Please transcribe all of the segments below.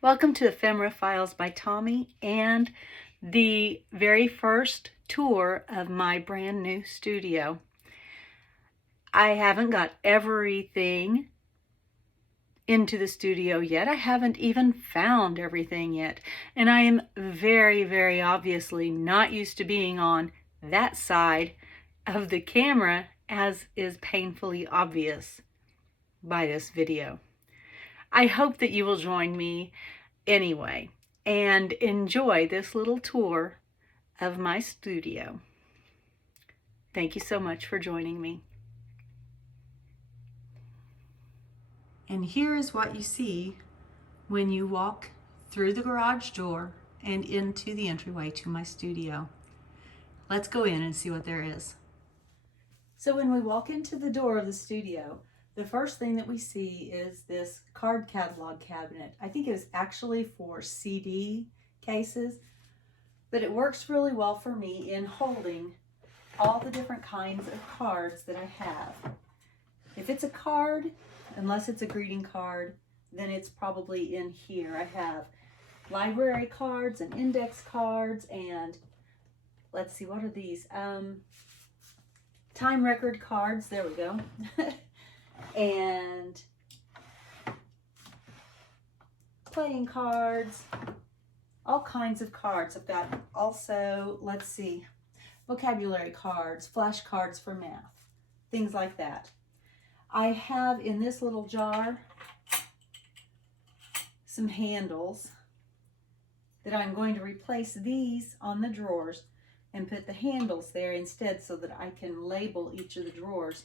Welcome to Ephemera Files by Tommy and the very first tour of my brand new studio. I haven't got everything into the studio yet. I haven't even found everything yet. And I am very obviously not used to being on that side of the camera, as is painfully obvious by this video. I hope that you will join me anyway and enjoy this little tour of my studio. Thank you so much for joining me. And here is what you see when you walk through the garage door and into the entryway to my studio. Let's go in and see what there is. So when we walk into the door of the studio, the first thing that we see is this card catalog cabinet. I think it is actually for CD cases, but it works really well for me in holding all the different kinds of cards that I have. If it's a card, unless it's a greeting card, then it's probably in here. I have library cards and index cards and let's see, what are these? Time record cards, there we go. And playing cards, all kinds of cards. I've got also, let's see, vocabulary cards, flashcards for math, things like that. I have in this little jar some handles that I'm going to replace these on the drawers and put the handles there instead so that I can label each of the drawers.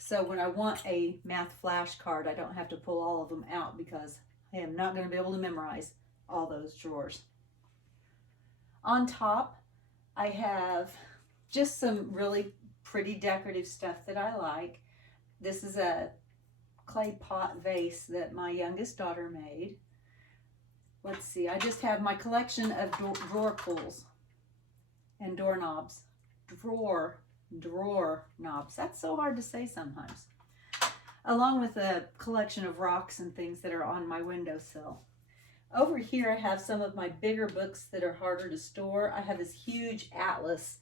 So when I want a math flashcard, I don't have to pull all of them out because I am not going to be able to memorize all those drawers. On top, I have just some really pretty decorative stuff that I like. This is a clay pot vase that my youngest daughter made. Let's see, I just have my collection of drawer pulls and doorknobs. Drawer knobs. That's so hard to say sometimes. Along with a collection of rocks and things that are on my windowsill. Over here I have some of my bigger books that are harder to store. I have this huge atlas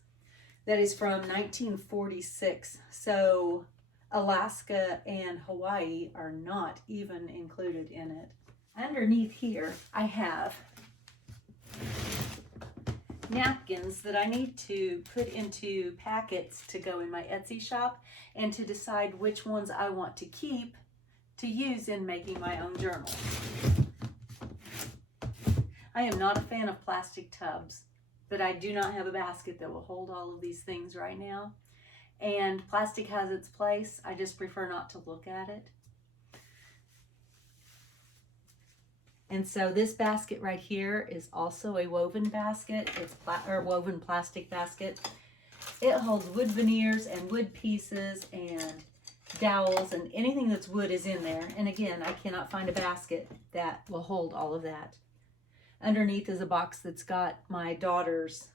that is from 1946. So Alaska and Hawaii are not even included in it. Underneath here I have napkins that I need to put into packets to go in my Etsy shop and to decide which ones I want to keep to use in making my own journal. I am not a fan of plastic tubs, but I do not have a basket that will hold all of these things right now. And plastic has its place. I just prefer not to look at it. And so this basket right here is also a woven basket. It's woven plastic basket. It holds wood veneers and wood pieces and dowels, and anything that's wood is in there. And again, I cannot find a basket that will hold all of that. Underneath is a box that's got my daughter's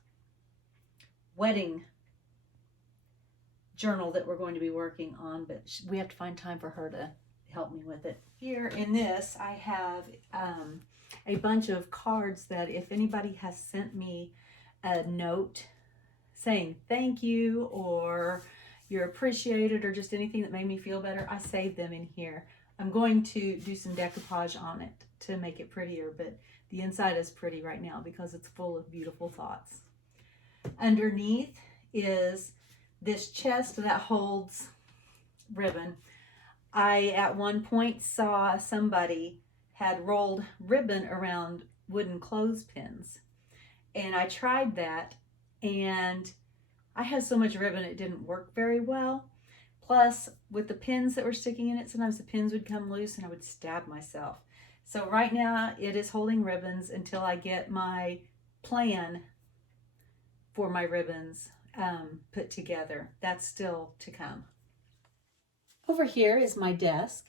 wedding journal that we're going to be working on, but we have to find time for her to help me with it. Here in this, I have a bunch of cards that if anybody has sent me a note saying thank you or you're appreciated or just anything that made me feel better, I save them in here. I'm going to do some decoupage on it to make it prettier, but the inside is pretty right now because it's full of beautiful thoughts. Underneath is this chest that holds ribbon. I at one point saw somebody had rolled ribbon around wooden clothespins, and I tried that, and I had so much ribbon it didn't work very well. Plus, with the pins that were sticking in it, sometimes the pins would come loose and I would stab myself. So right now it is holding ribbons until I get my plan for my ribbons put together. That's still to come. Over here is my desk,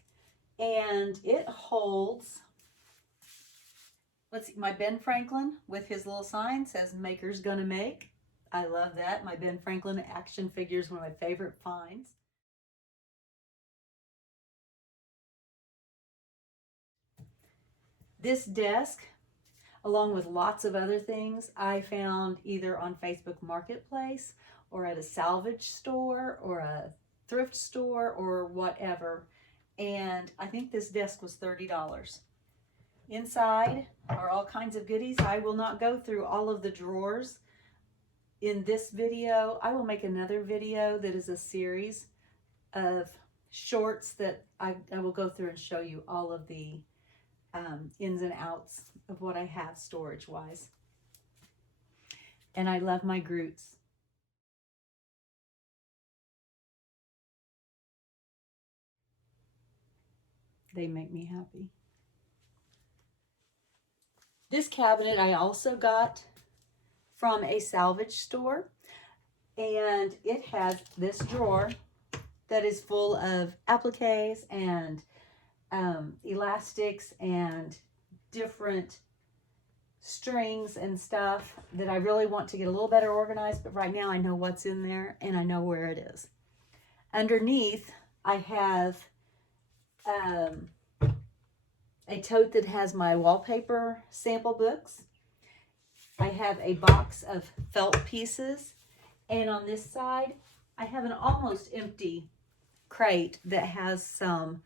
and it holds, let's see, my Ben Franklin with his little sign says "Maker's Gonna Make." I love that. My Ben Franklin action figure is one of my favorite finds. This desk, along with lots of other things, I found either on Facebook Marketplace or at a salvage store or a thrift store or whatever. And I think this desk was $30. Inside are all kinds of goodies. I will not go through all of the drawers in this video. I will make another video that is a series of shorts that I will go through and show you all of the ins and outs of what I have storage wise. And I love my Groots. They make me happy. This cabinet I also got from a salvage store, and it has this drawer that is full of appliques and elastics and different strings and stuff that I really want to get a little better organized, but right now I know what's in there and I know where it is. Underneath I have a tote that has my wallpaper sample books. I have a box of felt pieces, and on this side I have an almost empty crate that has some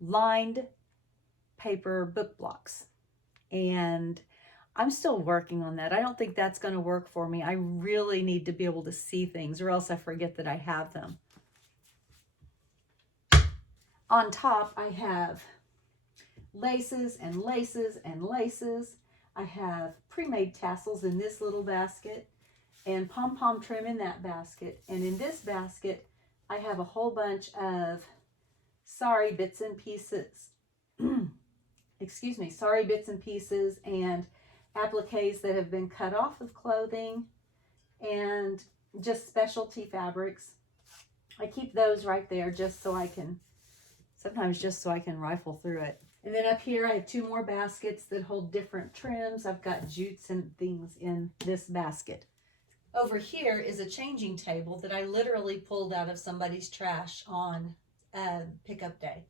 lined paper book blocks, and I'm still working on that. I don't think that's going to work for me. I really need to be able to see things or else I forget that I have them. On top I have laces and laces and laces. I have pre-made tassels in this little basket and pom-pom trim in that basket. And in this basket, I have a whole bunch of sari bits and pieces. Excuse me, sari bits and pieces and appliques that have been cut off of clothing and just specialty fabrics. I keep those right there just so I can, sometimes just so I can rifle through it. And then up here I have two more baskets that hold different trims. I've got jutes and things in this basket. Over here is a changing table that I literally pulled out of somebody's trash on pickup day.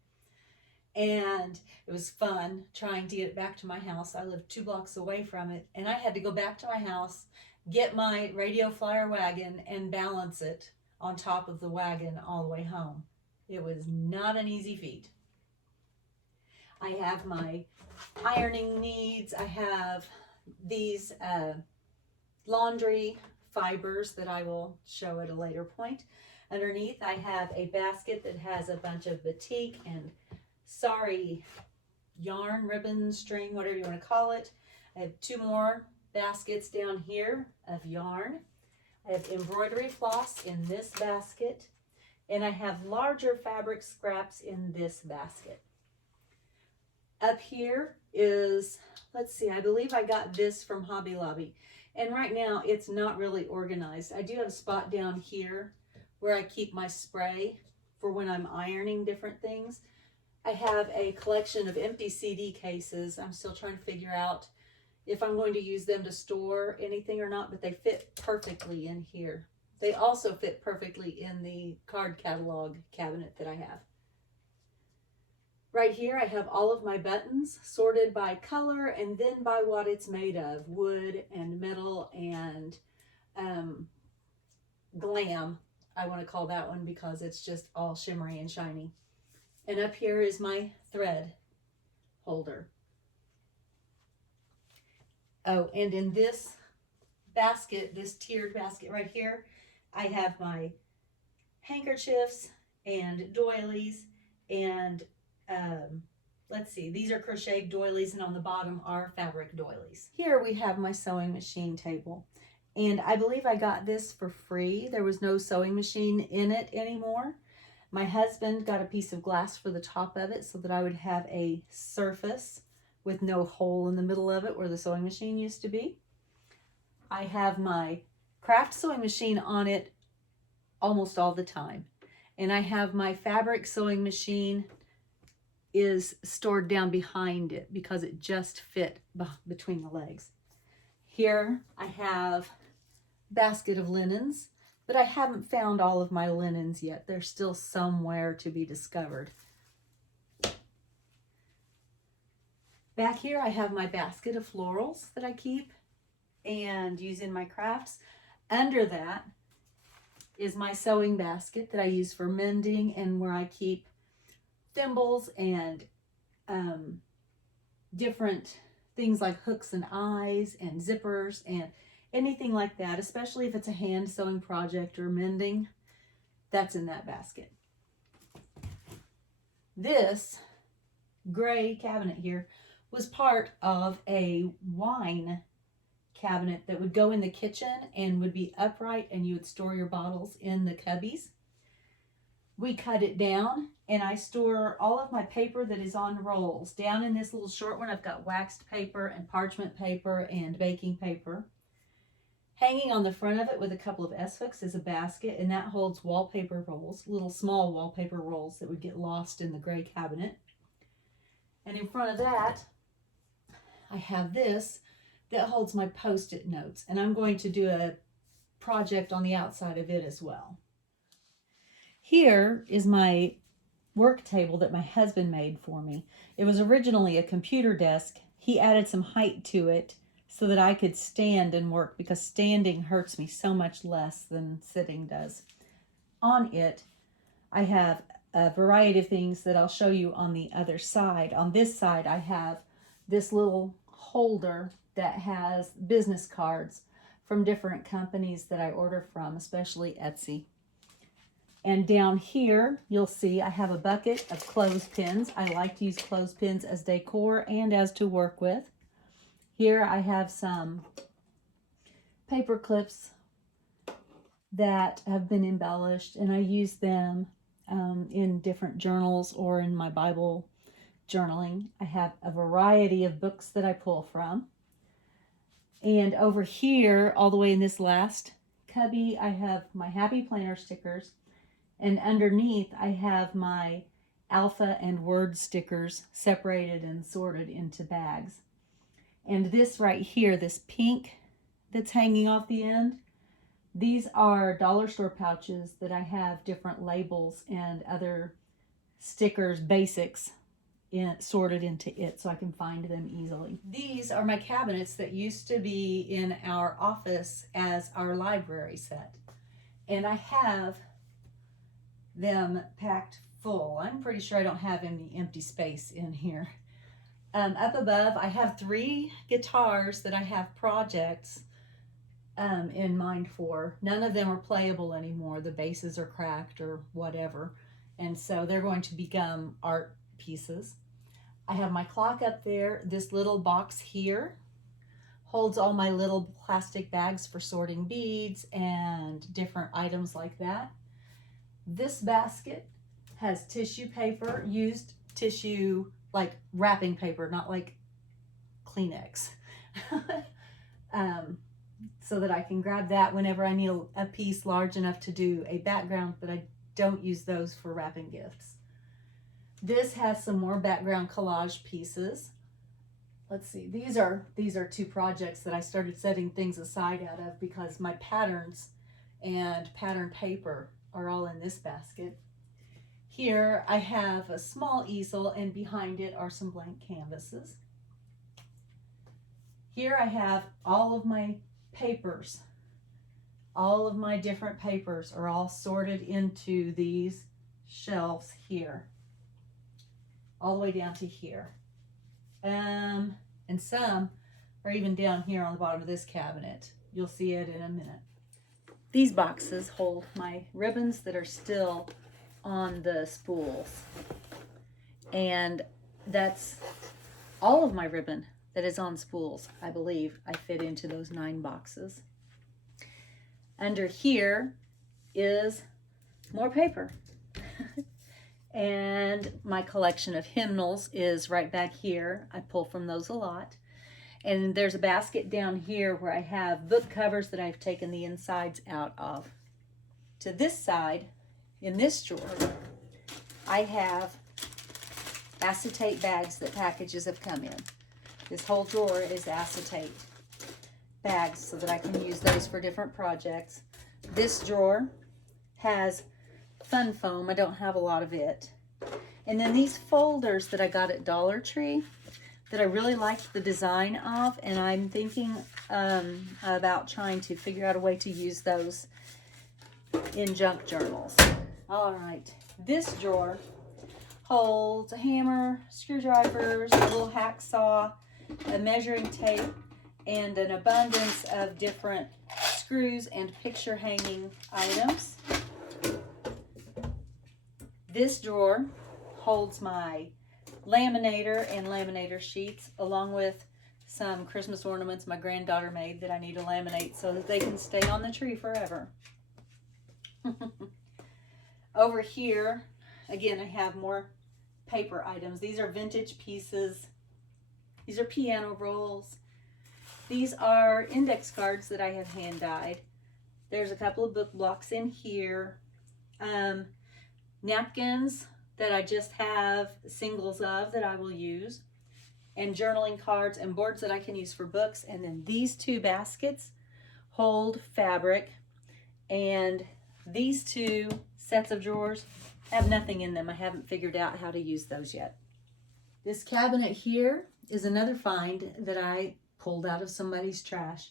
And it was fun trying to get it back to my house. I live 2 blocks away from it, and I had to go back to my house, get my radio flyer wagon and balance it on top of the wagon all the way home. It was not an easy feat. I have my ironing needs. I have these laundry fibers that I will show at a later point. Underneath I have a basket that has a bunch of batik and sari yarn, ribbon, string, whatever you want to call it. I have 2 more baskets down here of yarn. I have embroidery floss in this basket, and I have larger fabric scraps in this basket. Up here is, let's see, I believe I got this from Hobby Lobby. And right now it's not really organized. I do have a spot down here where I keep my spray for when I'm ironing different things. I have a collection of empty CD cases. I'm still trying to figure out if I'm going to use them to store anything or not, but they fit perfectly in here. They also fit perfectly in the card catalog cabinet that I have. Right here I have all of my buttons sorted by color and then by what it's made of, wood and metal and glam. I want to call that one because it's just all shimmery and shiny. And up here is my thread holder. Oh, and in this basket, this tiered basket right here, I have my handkerchiefs and doilies and let's see, these are crocheted doilies, and on the bottom are fabric doilies. Here we have my sewing machine table, and I believe I got this for free. There was no sewing machine in it anymore. My husband got a piece of glass for the top of it so that I would have a surface with no hole in the middle of it where the sewing machine used to be. I have my craft sewing machine on it almost all the time, and I have my fabric sewing machine is stored down behind it because it just fit between the legs. Here I have a basket of linens, but I haven't found all of my linens yet. They're still somewhere to be discovered. Back here I have my basket of florals that I keep and use in my crafts. Under that is my sewing basket that I use for mending and where I keep thimbles and different things like hooks and eyes and zippers and anything like that, especially if it's a hand sewing project or mending, that's in that basket. This gray cabinet here was part of a wine cabinet that would go in the kitchen and would be upright, and you would store your bottles in the cubbies. We cut it down and I store all of my paper that is on rolls. Down in this little short one, I've got waxed paper and parchment paper and baking paper. Hanging on the front of it with a couple of S-hooks is a basket, and that holds wallpaper rolls, little small wallpaper rolls that would get lost in the gray cabinet. And in front of that, I have this that holds my Post-it notes, and I'm going to do a project on the outside of it as well. Here is my work table that my husband made for me. It was originally a computer desk. He added some height to it so that I could stand and work, because standing hurts me so much less than sitting does. On it, I have a variety of things that I'll show you on the other side. On this side, I have this little holder that has business cards from different companies that I order from, especially Etsy. And down here, you'll see I have a bucket of clothespins. I like to use clothespins as decor and as to work with. Here I have some paper clips that have been embellished, and I use them in different journals or in my Bible journaling. I have a variety of books that I pull from. And over here, all the way in this last cubby, I have my Happy Planner stickers. And underneath, I have my Alpha and Word stickers separated and sorted into bags. And this right here, this pink that's hanging off the end, these are dollar store pouches that I have different labels and other stickers, basics, sorted into it so I can find them easily. These are my cabinets that used to be in our office as our library set. And I have them packed full. I'm pretty sure I don't have any empty space in here. Up above, I have 3 guitars that I have projects in mind for. None of them are playable anymore. The basses are cracked or whatever. And so they're going to become art pieces. I have my clock up there. This little box here holds all my little plastic bags for sorting beads and different items like that. This basket has tissue paper, used tissue, like wrapping paper, not like Kleenex. So that I can grab that whenever I need a piece large enough to do a background, but I don't use those for wrapping gifts. This has some more background collage pieces. Let's see, these are 2 projects that I started setting things aside out of because my patterns and pattern paper are all in this basket. Here I have a small easel, and behind it are some blank canvases. Here I have all of my papers. All of my different papers are all sorted into these shelves here, all the way down to here. And some are even down here on the bottom of this cabinet. You'll see it in a minute. These boxes hold my ribbons that are still on the spools. And that's all of my ribbon that is on spools. I believe I fit into those 9 boxes. Under here is more paper. And my collection of hymnals is right back here. I pull from those a lot. And there's a basket down here where I have book covers that I've taken the insides out of. To this side, in this drawer, I have acetate bags that packages have come in. This whole drawer is acetate bags so that I can use those for different projects. This drawer has fun foam. I don't have a lot of it. And then these folders that I got at Dollar Tree, that I really liked the design of, and I'm thinking about trying to figure out a way to use those in junk journals. All right, this drawer holds a hammer, screwdrivers, a little hacksaw, a measuring tape, and an abundance of different screws and picture hanging items. This drawer holds my laminator and laminator sheets, along with some Christmas ornaments my granddaughter made that I need to laminate so that they can stay on the tree forever. Over here, again, I have more paper items. These are vintage pieces. These are piano rolls. These are index cards that I have hand dyed. There's a couple of book blocks in here. Napkins that I just have singles of that I will use, and journaling cards and boards that I can use for books. And then these two baskets hold fabric, and these two sets of drawers have nothing in them. I haven't figured out how to use those yet. This cabinet here is another find that I pulled out of somebody's trash,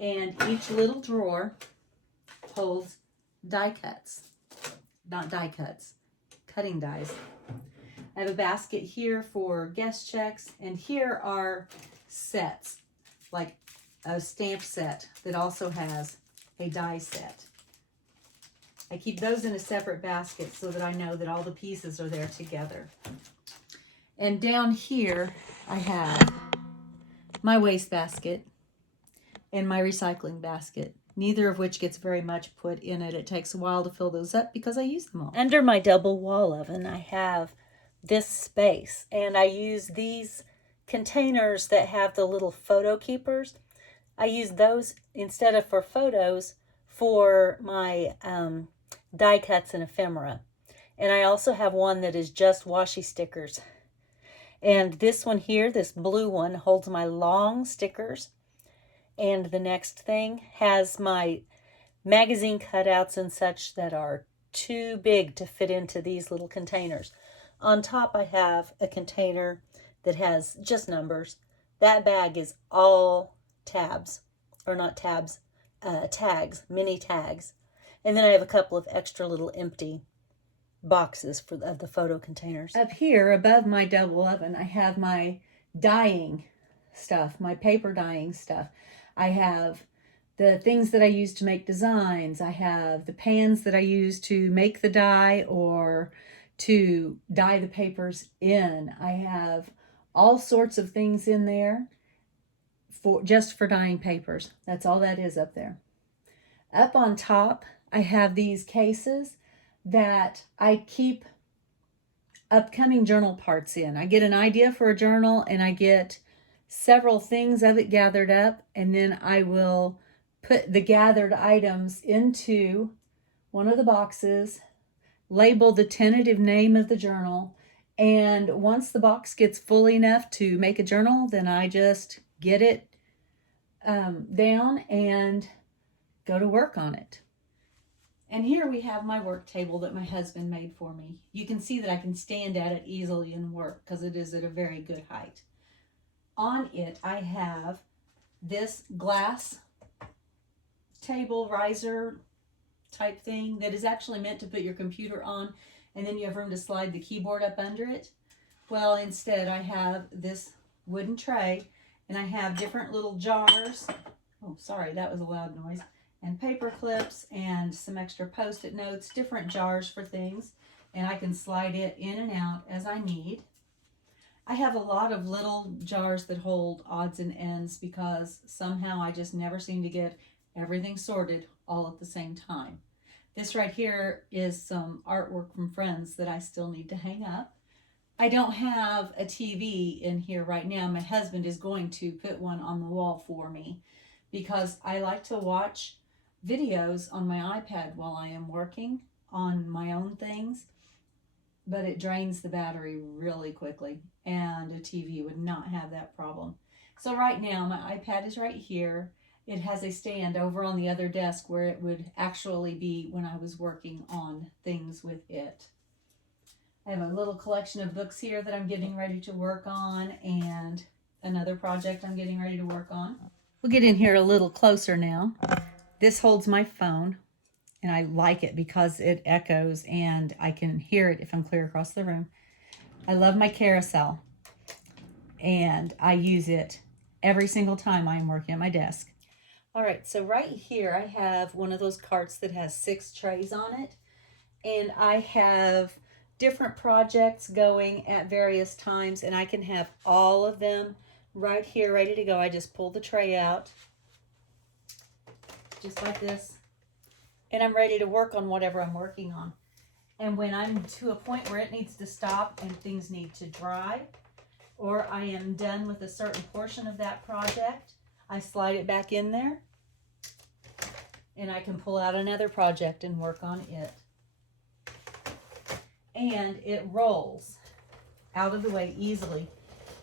and each little drawer holds die cuts. Not die cuts, cutting dies. I have a basket here for guest checks, and here are sets, like a stamp set that also has a die set. I keep those in a separate basket so that I know that all the pieces are there together. And down here I have my waste basket and my recycling basket, neither of which gets very much put in it. It takes a while to fill those up because I use them all. Under my double wall oven, I have this space, and I use these containers that have the little photo keepers. I use those instead of for photos for my die cuts and ephemera. And I also have one that is just washi stickers. And this one here, this blue one, holds my long stickers. And the next thing has my magazine cutouts and such that are too big to fit into these little containers. On top, I have a container that has just numbers. That bag is all tabs, or not tabs, tags, mini tags. And then I have a couple of extra little empty boxes of the photo containers. Up here above my double oven, I have my dyeing stuff, my paper dyeing stuff. I have the things that I use to make designs. I have the pans that I use to make the dye or to dye the papers in. I have all sorts of things in there just for dyeing papers. That's all that is up there. Up on top, I have these cases that I keep upcoming journal parts in. I get an idea for a journal and I get several things of it gathered up, and then I will put the gathered items into one of the boxes, label the tentative name of the journal, and once the box gets full enough to make a journal, then I just get it down and go to work on it. And here we have my work table that my husband made for me. You can see that I can stand at it easily and work because it is at a very good height. On it, I have this glass table riser type thing that is actually meant to put your computer on, and then you have room to slide the keyboard up under it. Well, instead, I have this wooden tray, and I have different little jars. Oh, sorry, that was a loud noise. And paper clips and some extra Post-it notes, different jars for things, and I can slide it in and out as I need. I have a lot of little jars that hold odds and ends because somehow I just never seem to get everything sorted all at the same time. This right here is some artwork from friends that I still need to hang up. I don't have a TV in here right now. My husband is going to put one on the wall for me because I like to watch videos on my iPad while I am working on my own things, but it drains the battery really quickly, and a TV would not have that problem. So right now my iPad is right here. It has a stand over on the other desk where it would actually be when I was working on things with it. I have a little collection of books here that I'm getting ready to work on, and another project I'm getting ready to work on. We'll get in here a little closer now. This holds my phone, and I like it because it echoes and I can hear it if I'm clear across the room. I love my carousel, and I use it every single time I am working at my desk. All right, so right here I have one of those carts that has 6 trays on it, and I have different projects going at various times, and I can have all of them right here ready to go. I just pull the tray out just like this, and I'm ready to work on whatever I'm working on. And when I'm to a point where it needs to stop and things need to dry, or I am done with a certain portion of that project, I slide it back in there, and I can pull out another project and work on it. And it rolls out of the way easily.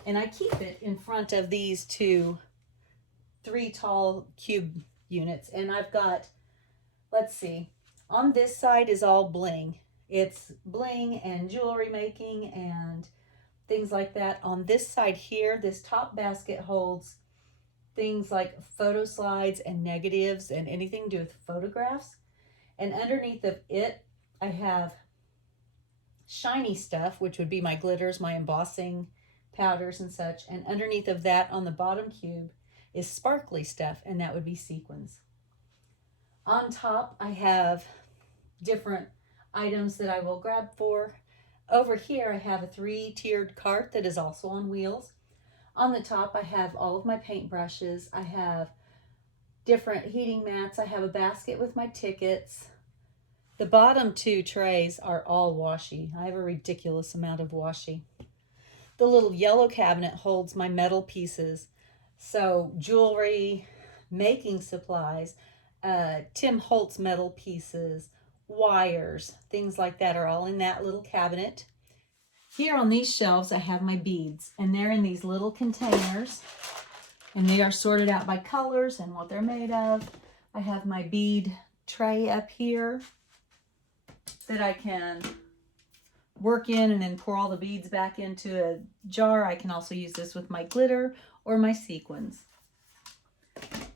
And I keep it in front of these 3 tall cube units. And I've got, let's see, on this side is all bling. It's bling and jewelry making and things like that. On this side here, this top basket holds things like photo slides and negatives and anything to do with photographs. And underneath of it, I have shiny stuff, which would be my glitters, my embossing powders and such. And underneath of that on the bottom cube is sparkly stuff, and that would be sequins. On top, I have different items that I will grab for. Over here, I have a 3-tiered cart that is also on wheels. On the top, I have all of my paint brushes. I have different heating mats. I have a basket with my tickets. The bottom 2 trays are all washi. I have a ridiculous amount of washi. The little yellow cabinet holds my metal pieces. So jewelry, making supplies, Tim Holtz metal pieces, wires, things like that are all in that little cabinet. Here on these shelves, I have my beads, and they're in these little containers, and they are sorted out by colors and what they're made of. I have my bead tray up here that I can work in and then pour all the beads back into a jar. I can also use this with my glitter or my sequins.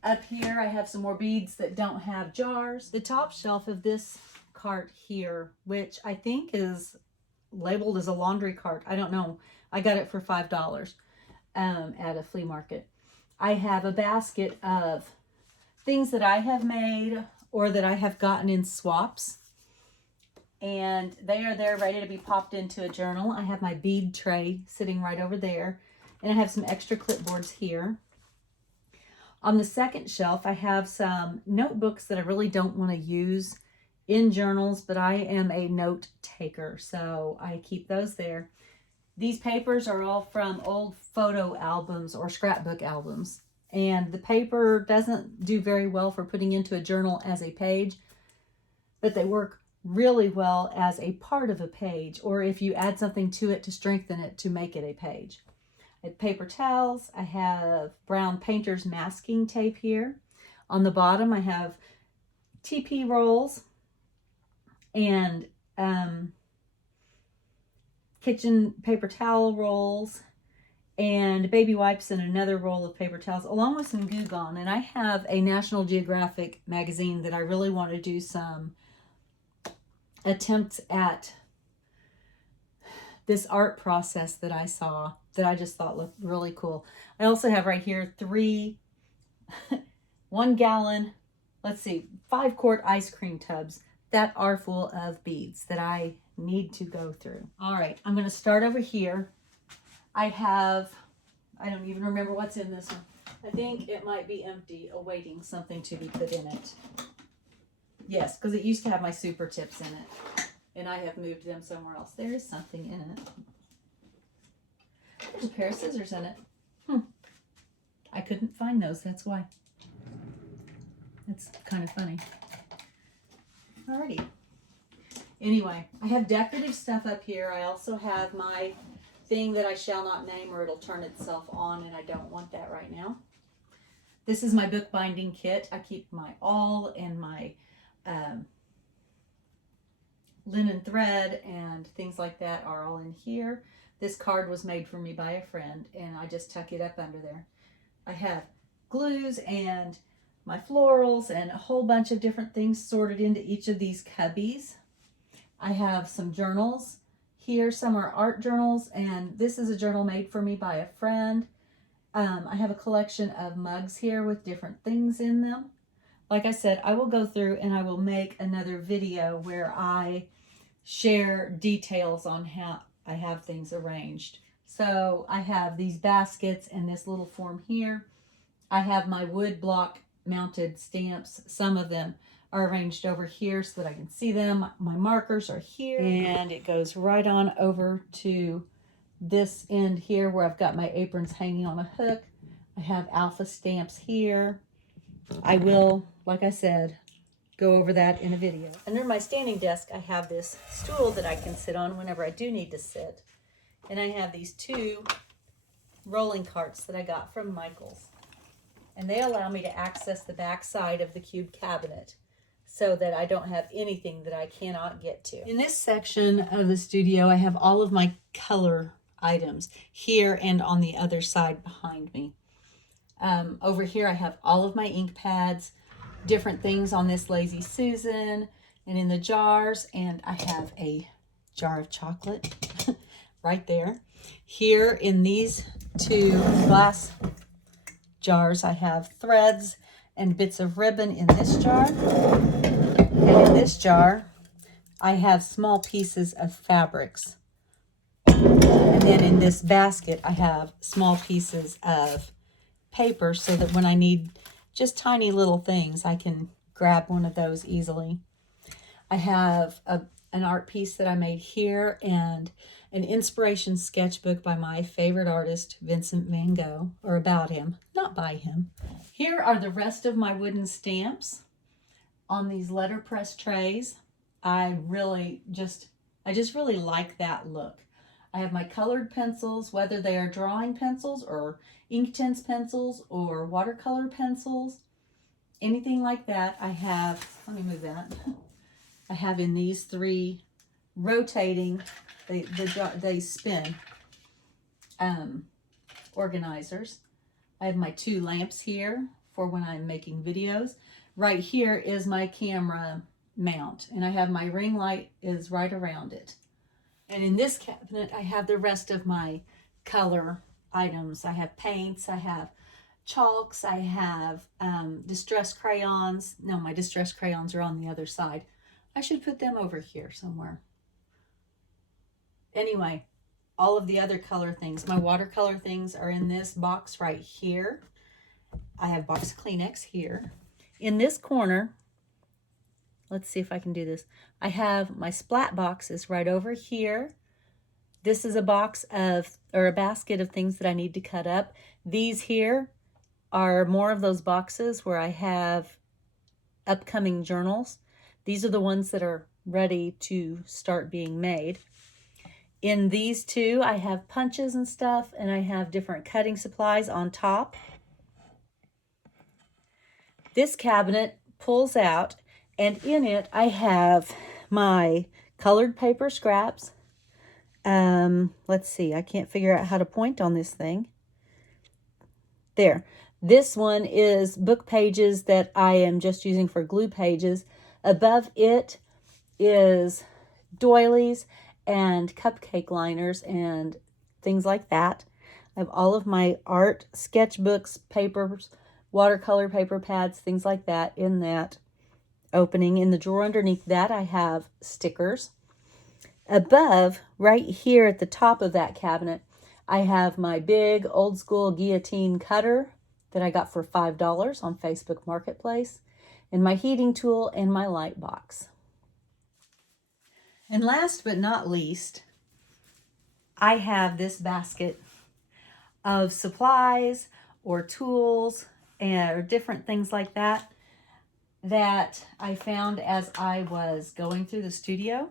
Up here, I have some more beads that don't have jars. The top shelf of this cart here, which I think is labeled as a laundry cart. I don't know. I got it for $5 at a flea market. I have a basket of things that I have made or that I have gotten in swaps, and they are there ready to be popped into a journal. I have my bead tray sitting right over there, and I have some extra clipboards here. On the second shelf, I have some notebooks that I really don't want to use in journals, but I am a note taker, so I keep those there. These papers are all from old photo albums or scrapbook albums, and the paper doesn't do very well for putting into a journal as a page, but they work really well as a part of a page, or if you add something to it to strengthen it to make it a page. I have paper towels. I have brown painter's masking tape here. On the bottom, I have TP rolls and kitchen paper towel rolls and baby wipes and another roll of paper towels, along with some Goo Gone. And I have a National Geographic magazine that I really want to do some attempts at this art process that I saw that I just thought looked really cool. I also have right here 3 1 gallon, 5-quart ice cream tubs that are full of beads that I need to go through. All right, I'm going to start over here. I don't even remember what's in this one. I think it might be empty, awaiting something to be put in it. Yes, because it used to have my super tips in it, and I have moved them somewhere else. There is something in it. There's a pair of scissors in it. I couldn't find those, that's why. That's kind of funny. Alrighty. Anyway, I have decorative stuff up here. I also have my thing that I shall not name or it'll turn itself on, and I don't want that right now. This is my bookbinding kit. I keep my awl and my linen thread and things like that are all in here. This card was made for me by a friend, and I just tuck it up under there. I have glues and my florals and a whole bunch of different things sorted into each of these cubbies. I have some journals here. Some are art journals, and this is a journal made for me by a friend. I have a collection of mugs here with different things in them. Like I said, I will go through and I will make another video where I share details on how I have things arranged. So I have these baskets and this little form here. I have my wood block mounted stamps. Some of them are arranged over here so that I can see them. My markers are here, and it goes right on over to this end here where I've got my aprons hanging on a hook. I have alpha stamps here. I will, like I said, go over that in a video. Under my standing desk, I have this stool that I can sit on whenever I do need to sit. And I have these two rolling carts that I got from Michael's. And they allow me to access the back side of the cube cabinet so that I don't have anything that I cannot get to. In this section of the studio, I have all of my color items here and on the other side behind me. Over here, I have all of my ink pads, different things on this Lazy Susan, and in the jars, and I have a jar of chocolate right there. Here in these two glass jars, I have threads and bits of ribbon in this jar. And in this jar, I have small pieces of fabrics. And then in this basket, I have small pieces of paper so that when I need just tiny little things, I can grab one of those easily. I have an art piece that I made here and an inspiration sketchbook by my favorite artist, Vincent van Gogh, or about him, not by him. Here are the rest of my wooden stamps on these letterpress trays. I just really like that look. I have my colored pencils, whether they are drawing pencils or Inktense pencils or watercolor pencils, anything like that. I have, let me move that. I have in these three rotating, they spin organizers. I have my two lamps here for when I'm making videos. Right here is my camera mount, and I have my ring light is right around it. And in this cabinet, I have the rest of my color items. I have paints, I have chalks, I have distress crayons. No, my distress crayons are on the other side. I should put them over here somewhere. Anyway, all of the other color things, my watercolor things are in this box right here. I have a box of Kleenex here. In this corner, let's see if I can do this. I have my splat boxes right over here. This is a box of, or a basket of things that I need to cut up. These here are more of those boxes where I have upcoming journals. These are the ones that are ready to start being made. In these two, I have punches and stuff, and I have different cutting supplies on top. This cabinet pulls out, and in it I have my colored paper scraps. Let's see, I can't figure out how to point on this thing. There. This one is book pages that I am just using for glue pages. Above it is doilies and cupcake liners and things like that. I have all of my art sketchbooks, papers, watercolor paper pads, things like that in that opening. In the drawer underneath that, I have stickers. Above, right here at the top of that cabinet, I have my big old school guillotine cutter that I got for $5 on Facebook Marketplace, and my heating tool and my light box. And last but not least, I have this basket of supplies or tools and different things like that that I found as I was going through the studio.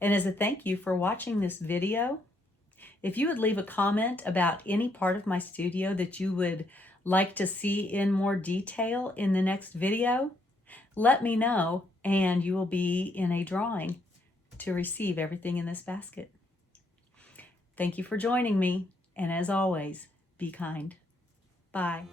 And as a thank you for watching this video, if you would leave a comment about any part of my studio that you would like to see in more detail in the next video, let me know and you will be in a drawing to receive everything in this basket. Thank you for joining me, and as always, be kind. Bye.